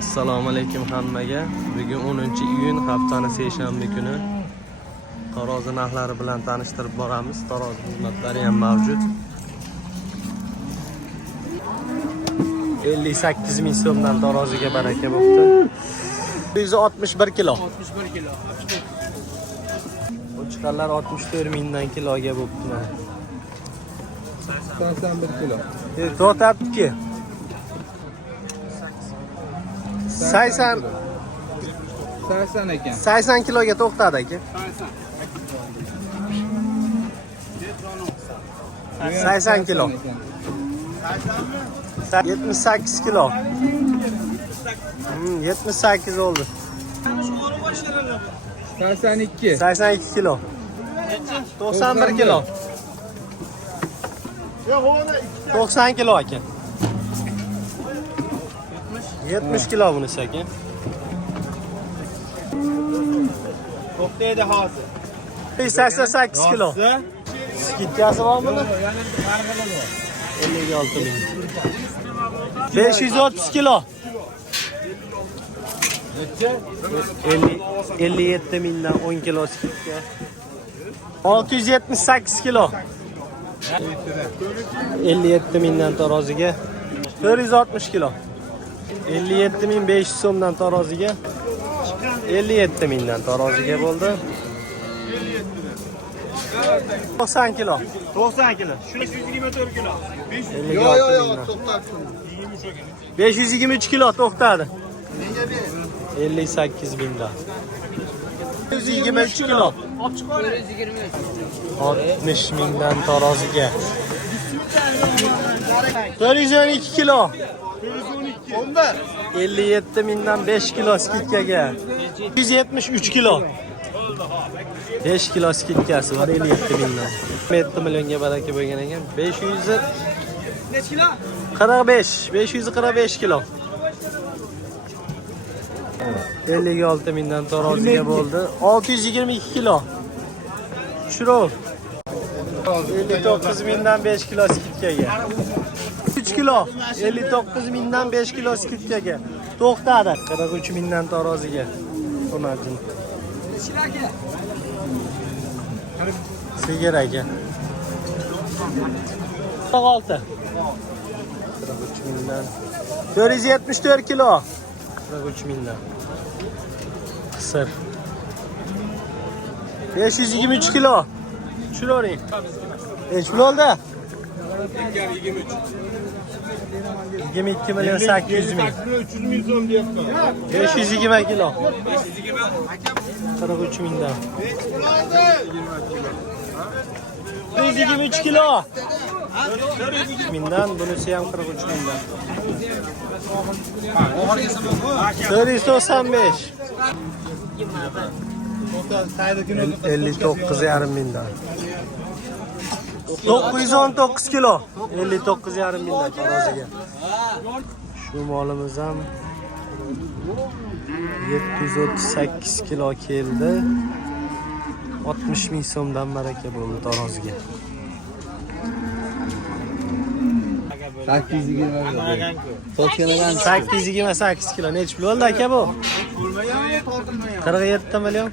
Assalomu alaykum hammaga. Bugun 10-iyun haftaning seshanba kuni. Tarozi narxlari bilan tanishtirib boramiz. Tarozi xizmatlari ham mavjud. 58 ming so'mdan taroziga baraka bo'pti. 161 kilo. 61 kilo. O'chqanlar 64 mingdan kiloga bo'pti. 81 kilo. To'xtatibki. 80 ekan. 80 kiloga to'xtadi aka. 80 kilo. 78 kilo. 78 oldu. 82. 82 kilo. 91 kilo. 90 kilo aka. 70 kilo bunisi aka. To'xtaydi hozir. 88 kilo. Skitkasi bormi? 56 ming. 530 kilo. 57 mingdan 10 kilo skitka. 678 kilo. 57 mingdan taroziga. 460 kilo. 57.500 so'mdan taroziga. 57 mingdan taroziga bo'ldi. 90 kilo. 90 kilo. Shuni 124 kilo. Yo'q, to'xtatsin. 523 kilo to'xtadi. 58 mingdan. 123 kilo. 60 mingdan taroziga. 412 kilo. 57 mingdan 5 kilo skitkaga. 173 kilo. 5 kilo skitkasi var 57 mingdan. 7 millionga baraka bo'lgan ekan. 500 necha kilo? 45, 545 kilo. 56 mingdan taroziga bo'ldi. 622 kilo. Shurov. 59 mingdan 5 kilo skitkaga. 3 kilo. 59 mingdan 5 kilo skitkaga. To'xtadi. 43 mingdan taroziga. To'marjin. Sigir aka. 6. 43 mingdan. 474 kilo. 43 mingdan. Qisir. 523 kilo. Shuroring. Nech pul oldi? 22 milyon 800 ming. 300 ming so'm deyapman. 520 kilo. 43 mingdan. 123 kilo. 400 mingdan, bunisi ham 43 mingdan. 495. 59,5 mingdan. 919 kilo. 59,5 mingdan taroziga. Shu molimiz ham 738 kilo keldi. 60 ming so'mdan baraka bo'ldi taroziga. 828 kilo. Nech pul bo'ldi aka bu? 47 million.